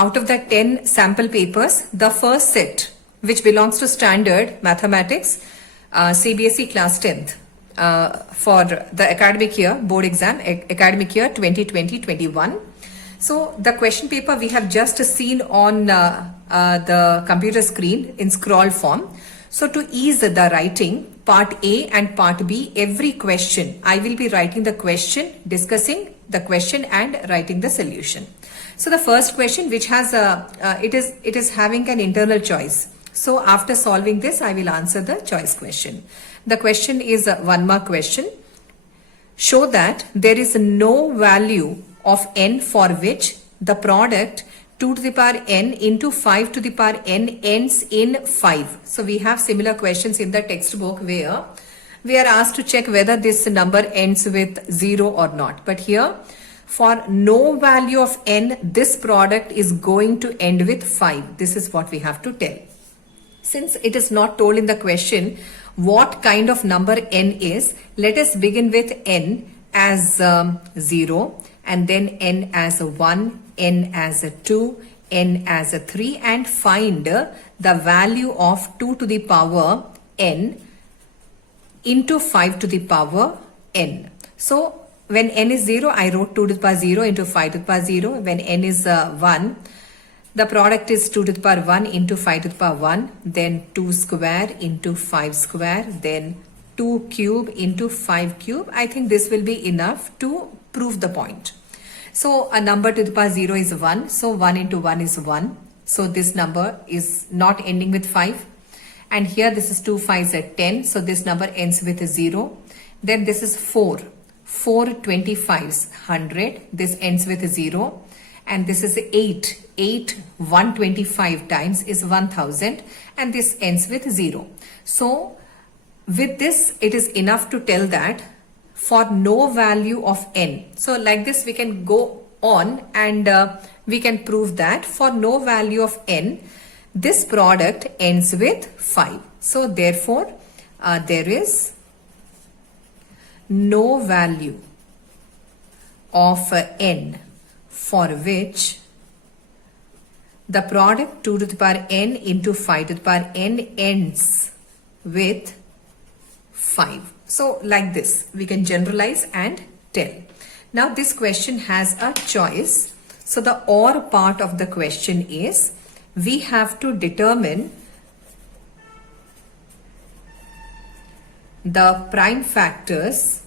out of the 10 sample papers, the first set, which belongs to standard mathematics, CBSE class 10th, for the academic year, board exam, academic year 2020-21. So the question paper we have just seen on the computer screen in scroll form. So to ease the writing, part A and part B, every question, I will be writing the question, discussing the question and writing the solution. So the first question, which has it is having an internal choice. So after solving this, I will answer the choice question. The question is a 1 mark question. Show that there is no value of n for which the product 2 to the power n into 5 to the power n ends in 5. So we have similar questions in the textbook where we are asked to check whether this number ends with 0 or not. But here, for no value of n, this product is going to end with 5. This is what we have to tell. Since it is not told in the question what kind of number n is, let us begin with n as 0 and then n as a 1, n as a 2, n as a 3 and find the value of 2 to the power n into 5 to the power n. So when n is 0, I wrote 2 to the power 0 into 5 to the power 0. When n is 1, the product is 2 to the power 1 into 5 to the power 1, then 2 square into 5 square, then 2 cube into 5 cube. I think this will be enough to prove the point. So a number to the power 0 is 1. So 1 into 1 is 1. So this number is not ending with 5. And here this is 2 5s are 10. So this number ends with a 0. Then this is 4. 4 25s 100. This ends with a 0. And this is 8. 8 125 times is 1000. And this ends with 0. So with this, it is enough to tell that for no value of n. So like this, we can go on and we can prove that for no value of n, this product ends with 5. So therefore, there is no value of n for which the product 2 to the power n into 5 to the power n ends with 5. So like this, we can generalize and tell. Now this question has a choice. So the or part of the question is, we have to determine the prime factors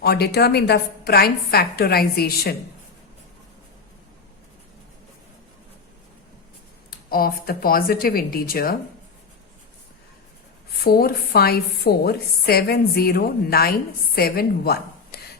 or determine the prime factorization of the positive integer 454,70971.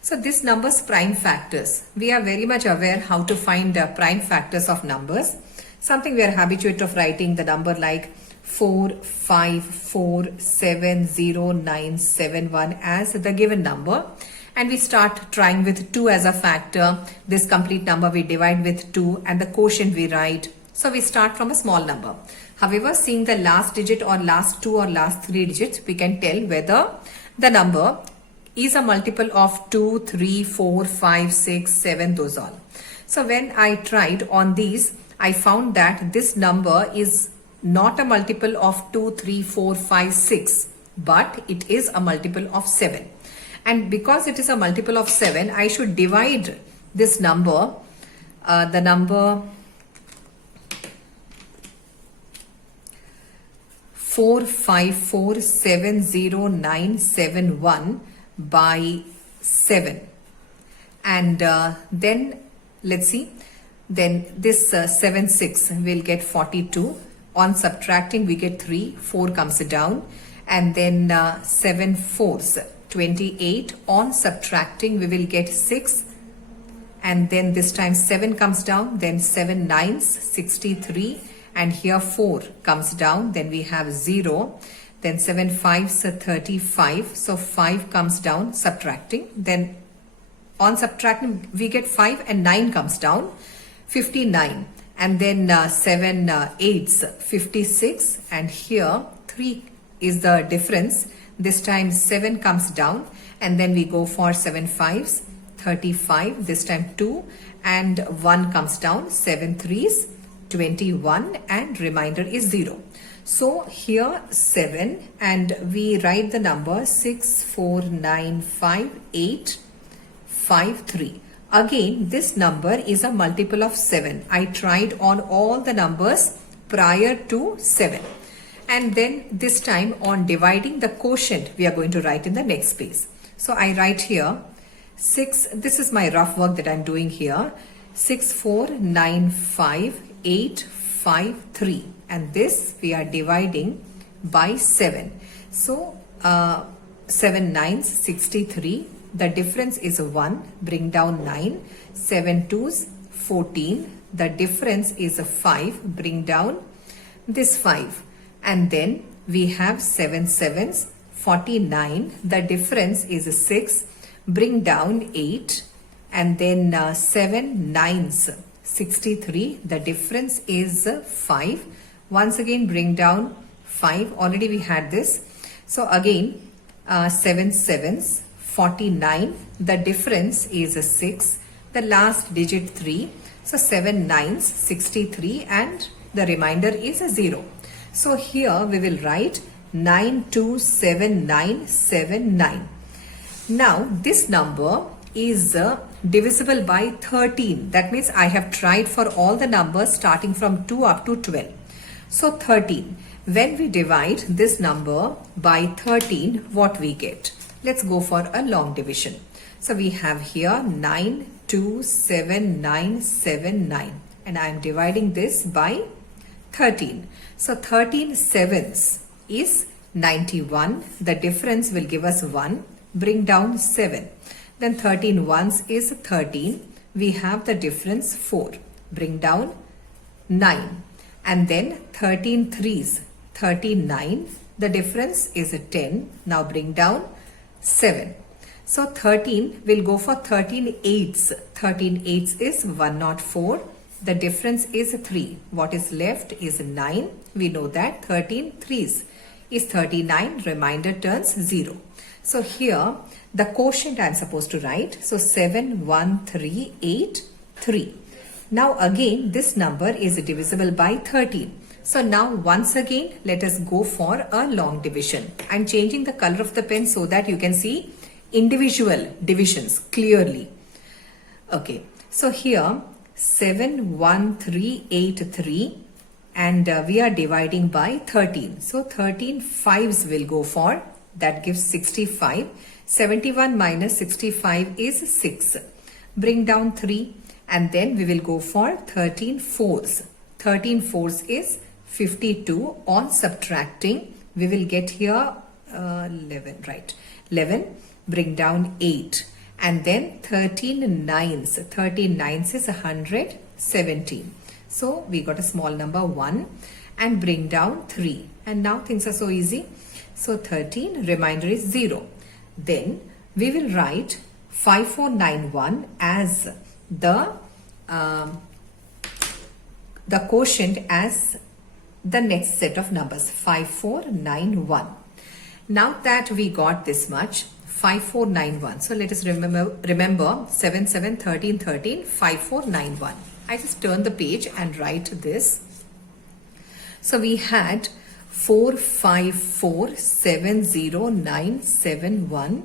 So this number's prime factors. We are very much aware how to find prime factors of numbers. Something we are habituated of writing the number like 454,70971 as the given number. And we start trying with 2 as a factor. This complete number we divide with 2 and the quotient we write. So we start from a small number. However, seeing the last digit or last 2 or last 3 digits, we can tell whether the number is a multiple of 2, 3, 4, 5, 6, 7, those all. So when I tried on these, I found that this number is not a multiple of 2, 3, 4, 5, 6, but it is a multiple of 7. And because it is a multiple of 7, I should divide this number, the number 454,70971 by 7. And then let's see, then this 7 6 will get 42. On subtracting we get 3, 4 comes down, and then 7 4s 28. On subtracting we will get 6, and then this time 7 comes down, then 7 9s 63, and here 4 comes down, then we have 0, then 7 5s 35, so 5 comes down subtracting, then on subtracting we get 5 and 9 comes down, 59, and then 7 8s 56, and here 3 is the difference. This time 7 comes down, and then we go for 7 5s 35, this time 2 and 1 comes down, 7 3s 21 and remainder is 0. So here 7 and we write the number 6495853. Again, this number is a multiple of 7. I tried on all the numbers prior to 7. And then this time on dividing the quotient, we are going to write in the next space. So I write here 6, this is my rough work that I'm doing here, 6495853. And this we are dividing by 7. So 7 9s 63. The difference is 1. Bring down 9. 7 2s 14. The difference is 5. Bring down this 5. And then we have 7 7s 49. The difference is 6. Bring down 8. And then 7 9s 63. The difference is 5. Once again bring down 5. Already we had this. So again 7 7s 49. The difference is 6. The last digit 3. So 7 9s 63 and the remainder is 0. So here we will write 927979. Now this number is divisible by 13. That means I have tried for all the numbers starting from 2 up to 12. So 13. When we divide this number by 13, what we get? Let's go for a long division. So we have here 927979 and I am dividing this by 13. So 13 sevens is 91. The difference will give us 1. Bring down 7. Then 13 ones is 13. We have the difference 4. Bring down 9. And then 13 threes 39. The difference is 10. Now bring down 7. So 13 will go for 13 eighths. 13 eighths is 104. The difference is 3. What is left is 9. We know that 13 threes is 39. Remainder turns 0. So here the quotient I am supposed to write. So 71383. Now again this number is divisible by 13. So now once again let us go for a long division. I am changing the color of the pen so that you can see individual divisions clearly. Okay, so here 71383 and we are dividing by 13. So 13 fives will go for, that gives 65. 71 minus 65 is 6. Bring down 3 and then we will go for 13 fours. 13 fours is 52. On subtracting we will get here 11, right? 11. Bring down 8 and then 13 nines. 13 nines is 117. So we got a small number 1 and bring down 3 and now things are so easy. So 13, remainder is 0. Then we will write 5491 as the quotient as the next set of numbers, 5491. Now that we got this much, 5491. So let us remember 7 7 13 13 5491. I just turn the page and write this. So we had 4547091.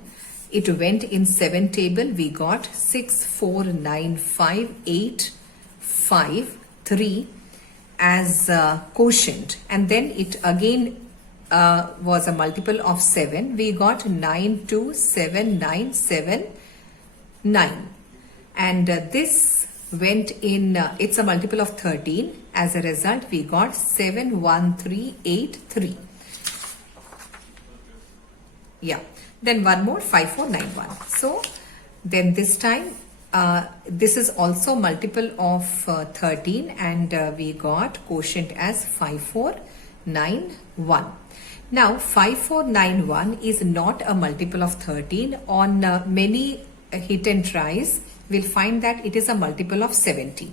It went in 7 table. We got 6495853 as quotient, and then it again was a multiple of 7. We got 927979, and this went in, it's a multiple of 13. As a result, we got 71383. Yeah, then one more 5491. So then this time this is also multiple of 13 and we got quotient as 5491. Now 5491 is not a multiple of 13. On many hit and tries, we'll find that it is a multiple of 70.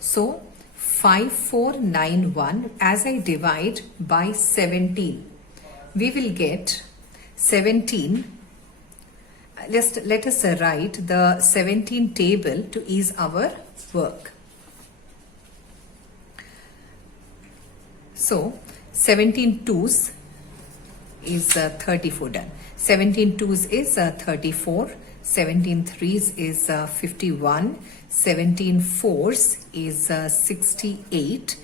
So 5491, as I divide by 17, we will get 17. let us write the 17 table to ease our work. So 17 twos is 34 done. 17 twos is 34. 17 threes is 51. 17 fours is 68.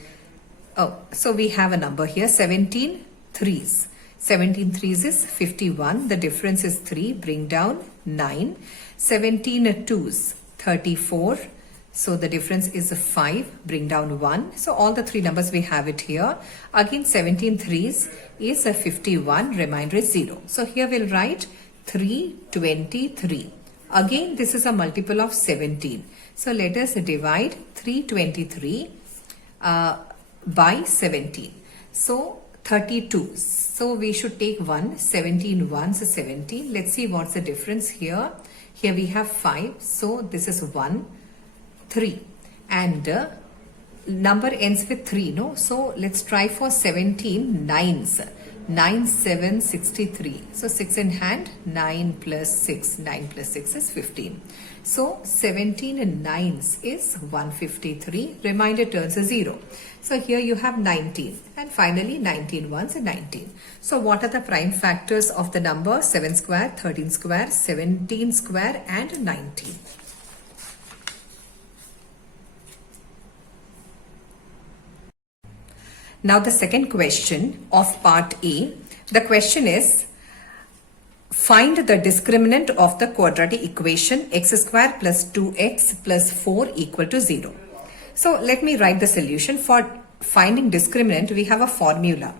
Oh, so we have a number here, 17 threes. 17 threes is 51. The difference is 3. Bring down 9. 17 twos, 34. So the difference is 5. Bring down 1. So all the three numbers we have it here. Again 17 threes is 51. Remainder is 0. So here we'll write 323. Again this is a multiple of 17. So let us divide 323 by 17. So 32. So we should take 1. 17 ones is 17. Let's see what's the difference here. Here we have 5. So this is 1, 3. And number ends with 3, no? So let's try for 17 nines. 9, 7, 63. So 6 in hand, 9 plus 6. 9 plus 6 is 15. So 17 and nines is 153. Remainder turns a 0. So here you have 19. And finally 19 ones and 19. So what are the prime factors of the number 7 square, 13 square, 17 square and 19? Now the second question of part A. The question is, find the discriminant of the quadratic equation x square plus 2x plus 4 equal to 0. So let me write the solution. For finding discriminant, we have a formula.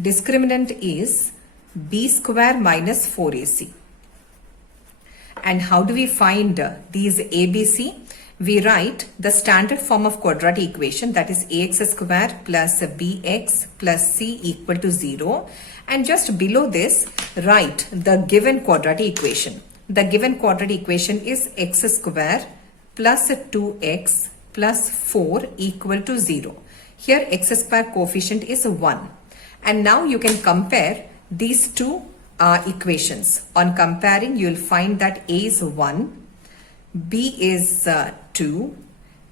Discriminant is b square minus 4ac. And how do we find these ABC? We write the standard form of quadratic equation, that is ax square plus bx plus c equal to 0. And just below this, write the given quadratic equation. The given quadratic equation is x square plus 2x plus 4 equal to 0. Here x square coefficient is 1. And now you can compare these two equations. On comparing, you will find that a is 1. B is 2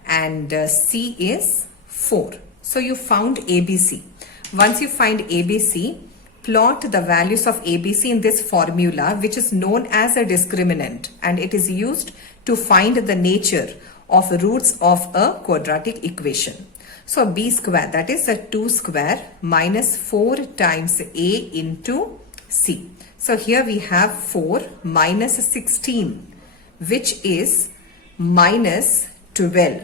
and C is 4. So you found ABC. Once you find ABC, plot the values of ABC in this formula, which is known as a discriminant, and it is used to find the nature of roots of a quadratic equation. So B square, that is a 2 square minus 4 times A into C. So here we have 4 minus 16. Which is minus 12,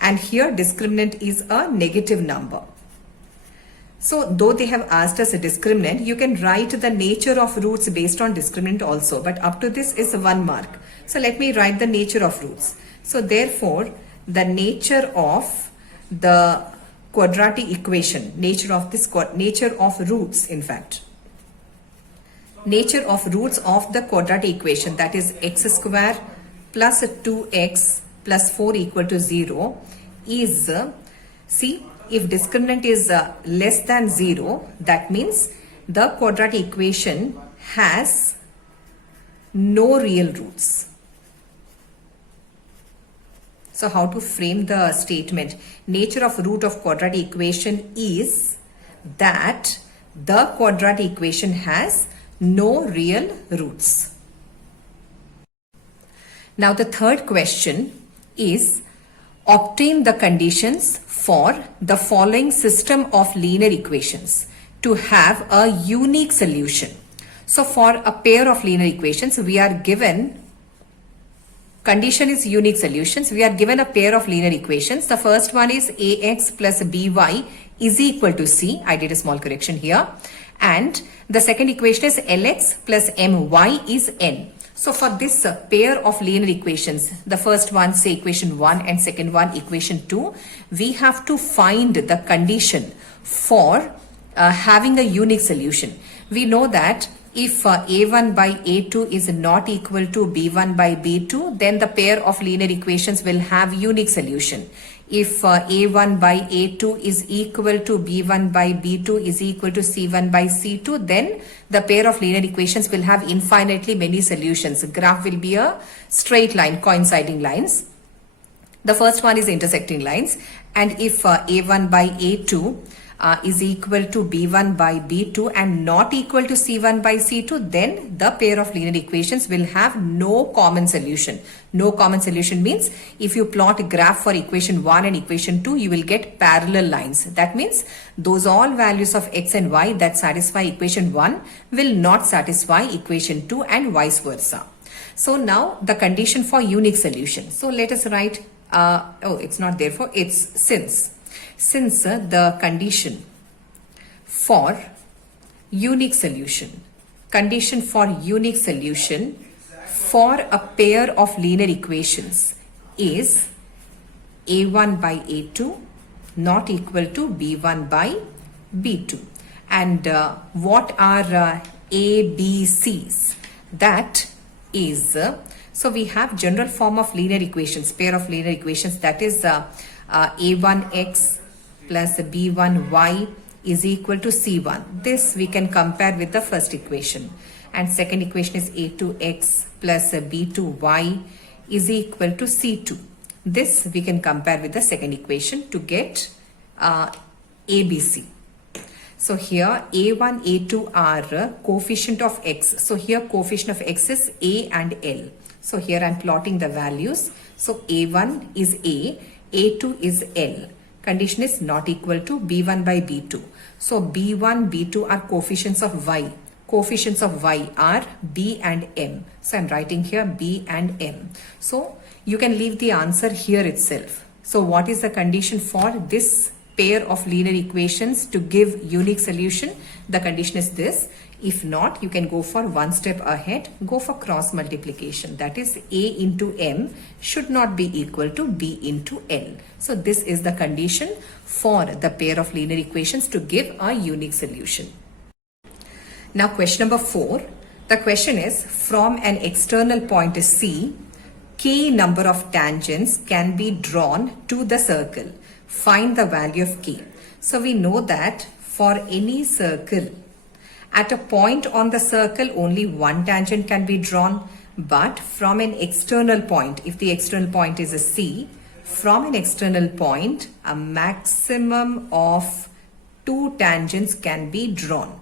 and here discriminant is a negative number. So though they have asked us a discriminant, you can write the nature of roots based on discriminant also, but up to this is 1 mark. So let me write the nature of roots. So therefore the nature of the quadratic equation, nature of roots, in fact, nature of roots of the quadratic equation, that is x square plus 2x plus 4 equal to 0 is, see, if discriminant is less than 0, that means the quadratic equation has no real roots. So how to frame the statement? Nature of root of quadratic equation is that the quadratic equation has no real roots. Now the third question is, obtain the conditions for the following system of linear equations to have a unique solution. So for a pair of linear equations, we are given, condition is unique solutions. We are given a pair of linear equations. The first one is ax plus by is equal to c. I did a small correction here. And the second equation is lx plus my is n. So for this pair of linear equations, the first one say equation 1 and second one equation 2, we have to find the condition for having a unique solution. We know that If a1 by a2 is not equal to b1 by b2, then the pair of linear equations will have unique solution. If a1 by a2 is equal to b1 by b2 is equal to c1 by c2, then the pair of linear equations will have infinitely many solutions. The graph will be a straight line, coinciding lines. The first one is intersecting lines, and if a1 by a2 is equal to b1 by b2 and not equal to c1 by c2, then the pair of linear equations will have no common solution. No common solution means if you plot a graph for equation 1 and equation 2, you will get parallel lines. That means those all values of x and y that satisfy equation 1 will not satisfy equation 2 and vice versa. So now the condition for unique solution. So let us write, it's not therefore, it's since. Since the condition for unique solution for a pair of linear equations is a1 by a2 not equal to b1 by b2. And what are ABCs? That is, so we have general form of linear equations, pair of linear equations, that is a1x plus b1y is equal to c1. This we can compare with the first equation. And second equation is a2x plus b2y is equal to c2. This we can compare with the second equation to get ABC. So here a1, a2 are coefficient of x. So here coefficient of x is a and l. So here I am plotting the values. So a1 is a, a2 is l. Condition is not equal to b1 by b2. So b1, b2 are coefficients of y. Coefficients of y are b and m. So I'm writing here b and m. So you can leave the answer here itself. So what is the condition for this pair of linear equations to give unique solution? The condition is this. If not, you can go for one step ahead, go for cross multiplication. That is a into m should not be equal to b into l. So this is the condition for the pair of linear equations to give a unique solution. Now question number 4. The question is, from an external point C, k number of tangents can be drawn to the circle. Find the value of k. So we know that for any circle, at a point on the circle, only one tangent can be drawn. But from an external point, if the external point is a C, from an external point, a maximum of 2 tangents can be drawn.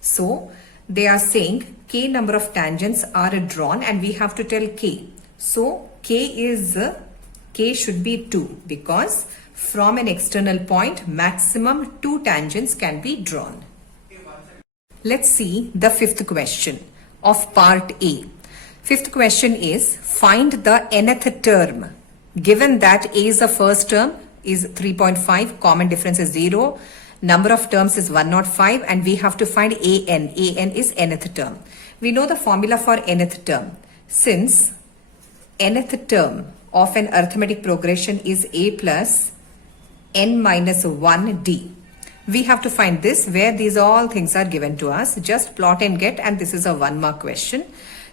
So they are saying k number of tangents are drawn and we have to tell k. So k should be 2 because from an external point, maximum 2 tangents can be drawn. Let's see the fifth question of part A. Fifth question is, find the nth term. Given that A is the first term is 3.5, common difference is 0, number of terms is 105 and we have to find an. An is nth term. We know the formula for nth term. Since nth term of an arithmetic progression is a plus n minus 1d. We have to find this where these all things are given to us. Just plot and get, and this is a 1 mark question.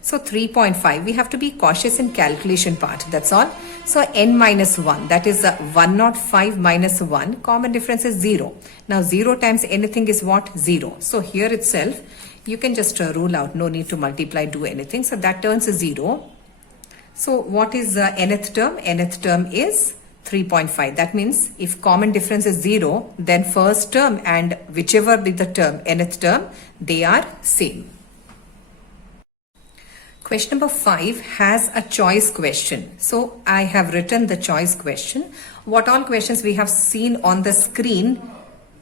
So 3.5, we have to be cautious in calculation part, that's all. So n minus 1, that is 105 minus 1, common difference is 0. Now 0 times anything is what? 0. So here itself, you can just rule out, no need to multiply, do anything. So that turns a 0. So what is nth term? Nth term is 3.5. That means if common difference is 0, then first term and whichever be the term, nth term, they are same. Question number 5 has a choice question. So I have written the choice question. What all questions we have seen on the screen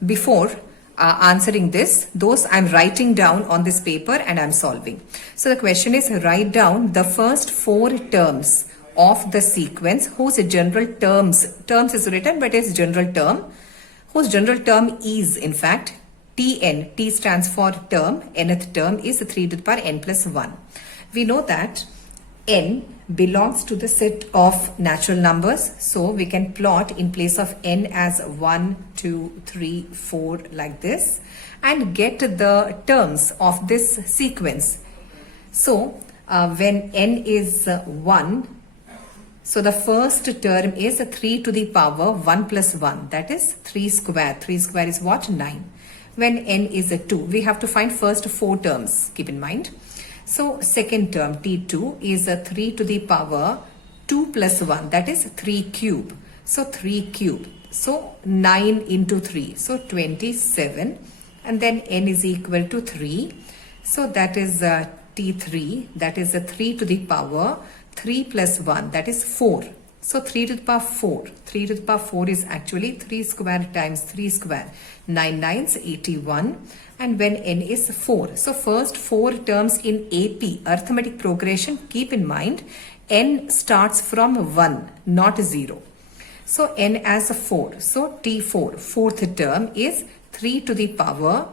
before answering this, those I'm writing down on this paper and I'm solving. So the question is, write down the first 4 terms of the sequence whose general terms is written but is general term, whose general term is in fact Tn. T stands for term, nth term is 3 to the power n plus 1. We know that n belongs to the set of natural numbers, so we can plot in place of n as 1, 2, 3, 4 like this, and get the terms of this sequence. So when n is 1, so the first term is 3 to the power 1 plus 1, that is 3 square. 3 square is what? 9. When n is 2, we have to find first 4 terms, keep in mind. So second term t2 is 3 to the power 2 plus 1, that is 3 cube. So 3 cube. So 9 into 3, so 27, and then n is equal to 3. So that is t3, that is 3 to the power 3 plus 1, that is 4. So 3 to the power 4. 3 to the power 4 is actually 3 square times 3 square. 9 9s 81. And when n is 4. So first 4 terms in AP, arithmetic progression, keep in mind, n starts from 1, not 0. So n as 4. So T4, fourth term is 3 to the power,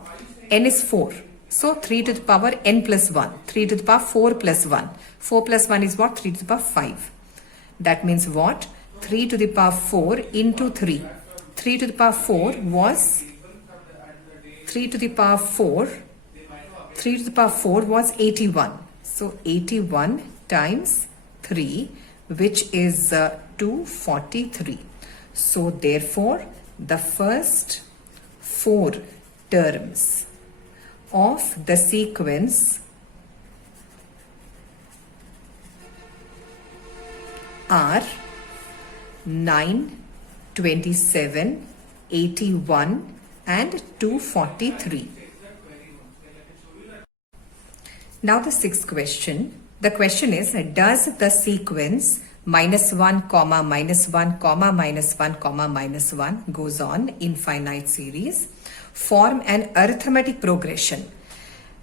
n is 4. So 3 to the power n plus 1. 3 to the power 4 plus 1. 4 plus 1 is what? 3 to the power 5. That means what? 3 to the power 4 into 3. 3 to the power 4 was 3 to the power 4. 3 to the power 4 was 81. So 81 times 3, which is 243. So therefore, the first 4 terms of the sequence are 9, 27, 81 and 243. Now the sixth question. The question is, does the sequence -1, -1, -1, -1 goes on infinite series form an arithmetic progression?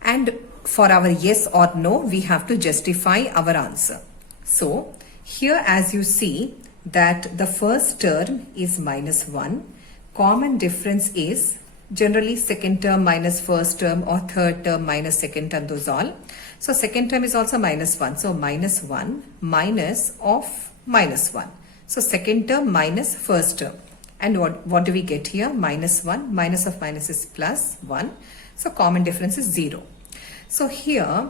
And for our yes or no, we have to justify our answer. So here, as you see, that the first term is -1. Common difference is generally second term minus first term or third term minus second term, those all. So second term is also -1. So -1 minus of -1. So second term minus first term. And what do we get here? -1 minus of minus is plus 1. So common difference is 0. So here,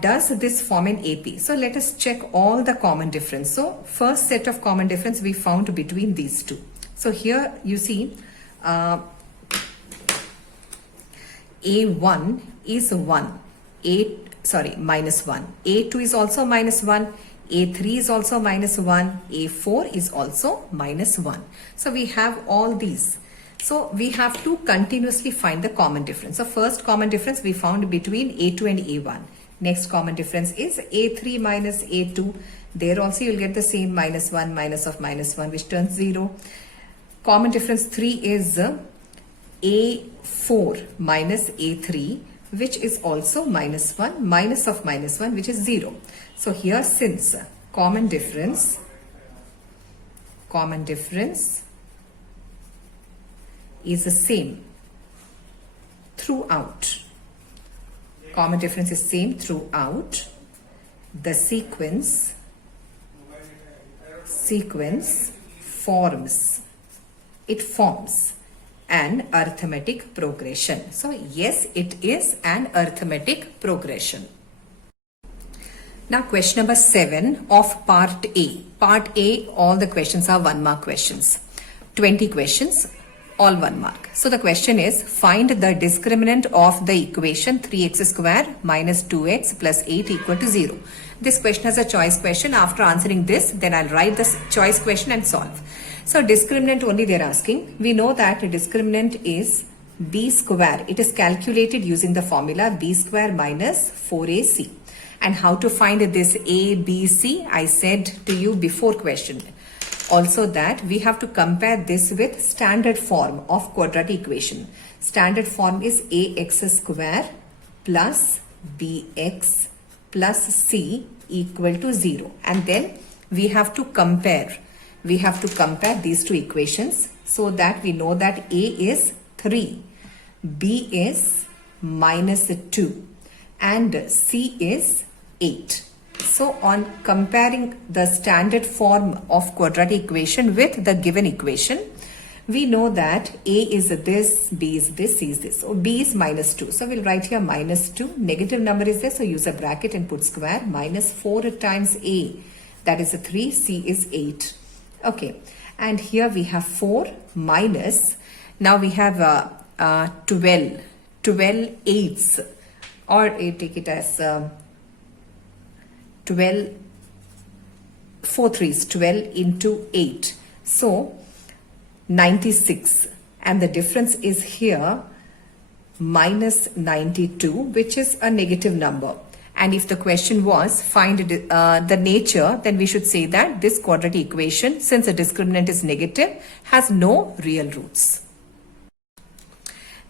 does this form an AP? So let us check all the common difference. So first set of common difference we found between these two. So here you see A1 is 1. -1. A2 is also -1. A3 is also -1. A4 is also -1. So we have all these. So we have to continuously find the common difference. So first common difference we found between A2 and A1. Next common difference is A3 minus A2. There also you'll get the same -1 minus of -1, which turns 0. Common difference 3 is A4 minus A3, which is also -1 minus of -1, which is 0. So here, since common difference is the same throughout. Common difference is same throughout. The sequence forms an arithmetic progression. So yes, it is an arithmetic progression. Now question number 7 of part A. Part A, all the questions are 1 mark questions. 20 questions, all 1 mark. So the question is, find the discriminant of the equation 3x square minus 2x plus 8 equal to 0. This question is a choice question. After answering this, then I'll write this choice question and solve. So discriminant only they're asking. We know that discriminant is b square. It is calculated using the formula b square minus 4ac. And how to find this a, b, c? I said to you before question. Also that we have to compare this with standard form of quadratic equation. Standard form is ax square plus bx plus c equal to 0. And then we have to compare. We have to compare these two equations so that we know that a is 3, b is -2 and c is 8. So on comparing the standard form of quadratic equation with the given equation, We know that A is this, B is this, C is this. So B is minus 2. So we'll write here minus 2. Negative number is there, so use a bracket and put square. Minus 4 times A, that is a 3, C is 8. Okay, and here we have 4 minus, now we have 12 eighths, or take it as 12 4 threes, 12 into 8. So 96, and the difference is here minus 92, which is a negative number. And if the question was find the nature, then we should say that this quadratic equation, since the discriminant is negative, has no real roots.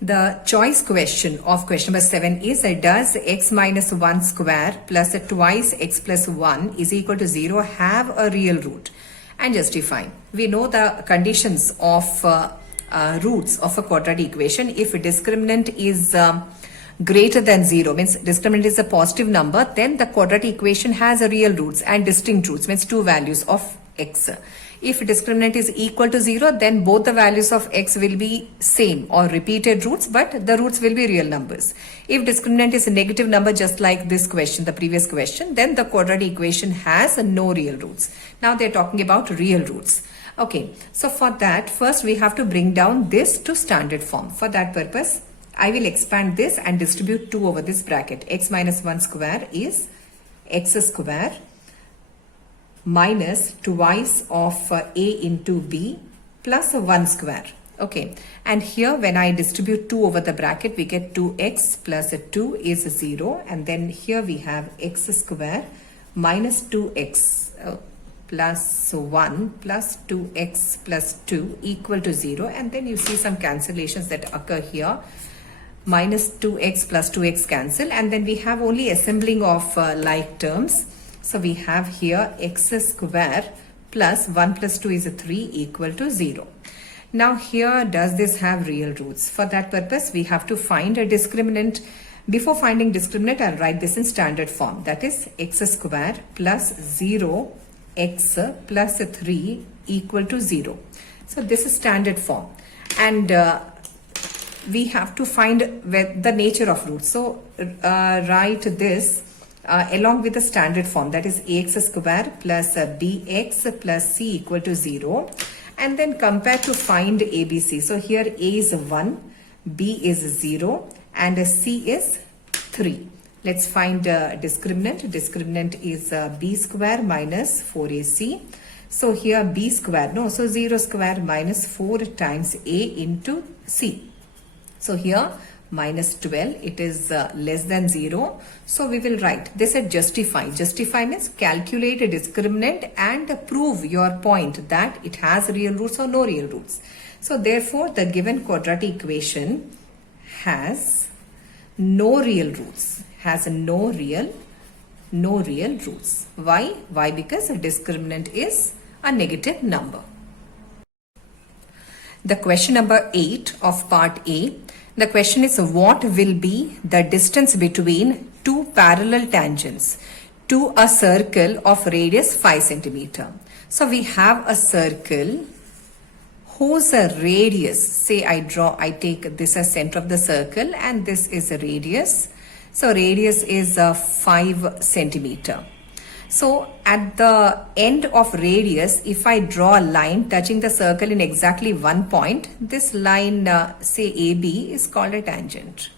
The choice question of question number 7 is, does x minus 1 square plus twice x plus 1 is equal to 0 have a real root? And justify. We know the conditions of roots of a quadratic equation. If a discriminant is greater than 0, means discriminant is a positive number, then the quadratic equation has a real roots and distinct roots, means two values of x. If discriminant is equal to 0, then both the values of x will be same or repeated roots, but the roots will be real numbers. If discriminant is a negative number, just like this question, the previous question, then the quadratic equation has no real roots. Now they're talking about real roots. Okay, so for that, first we have to bring down this to standard form. For that purpose, I will expand this and distribute 2 over this bracket. X minus 1 square is x square minus twice of a into b plus 1 square. Okay, and here when I distribute 2 over the bracket, we get 2x plus 2 is 0, and then here we have x square minus 2x plus 1 plus 2x plus 2 equal to 0, and then you see some cancellations that occur here. Minus 2x plus 2x cancel, and then we have only assembling of like terms. So we have here x square plus 1 plus 2 is 3 equal to 0. Now here, does this have real roots? For that purpose, we have to find a discriminant. Before finding discriminant, I'll write this in standard form. That is x square plus 0x plus 3 equal to 0. So this is standard form. And we have to find the nature of roots. So write this along with the standard form, that is ax square plus bx plus c equal to 0, and then compare to find ABC. So here a is 1, b is 0, and c is 3. Let's find discriminant. Discriminant is b square minus 4ac. So here b square, no, so 0 square minus 4 times a into c. So here minus 12, it is less than 0. So we will write this at justify. Justify means calculate a discriminant and prove your point that it has real roots or no real roots. So therefore the given quadratic equation has no real roots, has no real roots. Why? Why? Because a discriminant is a negative number. The question number 8 of part A. The question is, what will be the distance between two parallel tangents to a circle of radius 5 centimeter? So we have a circle whose radius, say I take this as center of the circle and this is a radius. So radius is 5 centimeter. So at the end of radius, if I draw a line touching the circle in exactly one point, this line, say AB, is called a tangent.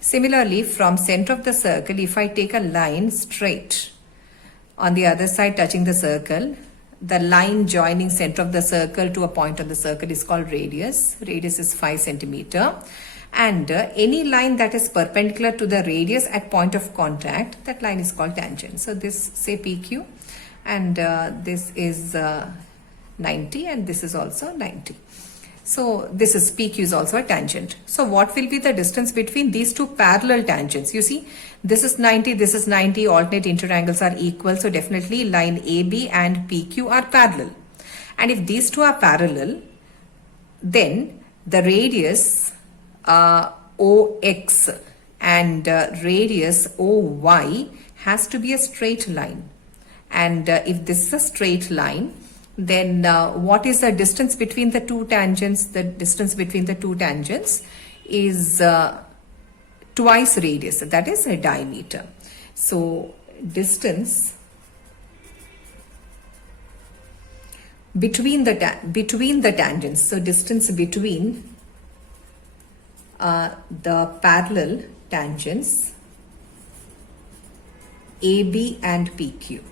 Similarly, from center of the circle, if I take a line straight on the other side touching the circle, the line joining center of the circle to a point on the circle is called radius. Radius is 5 centimeter. And any line that is perpendicular to the radius at point of contact, that line is called tangent. So this, say PQ, and this is 90, and this is also 90. So this is PQ is also a tangent. So what will be the distance between these two parallel tangents? You see, this is 90, this is 90, alternate interangles are equal. So definitely line AB and PQ are parallel. And if these two are parallel, then the radius OX and radius OY has to be a straight line. And if this is a straight line, Then what is the distance between the two tangents? The distance between the two tangents is twice radius, that is a diameter. So distance between the tangents, so distance between the parallel tangents AB and PQ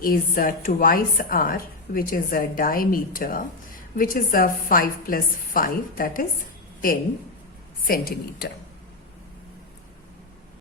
is twice r, which is a diameter, which is 5 plus 5, that is 10 centimeter.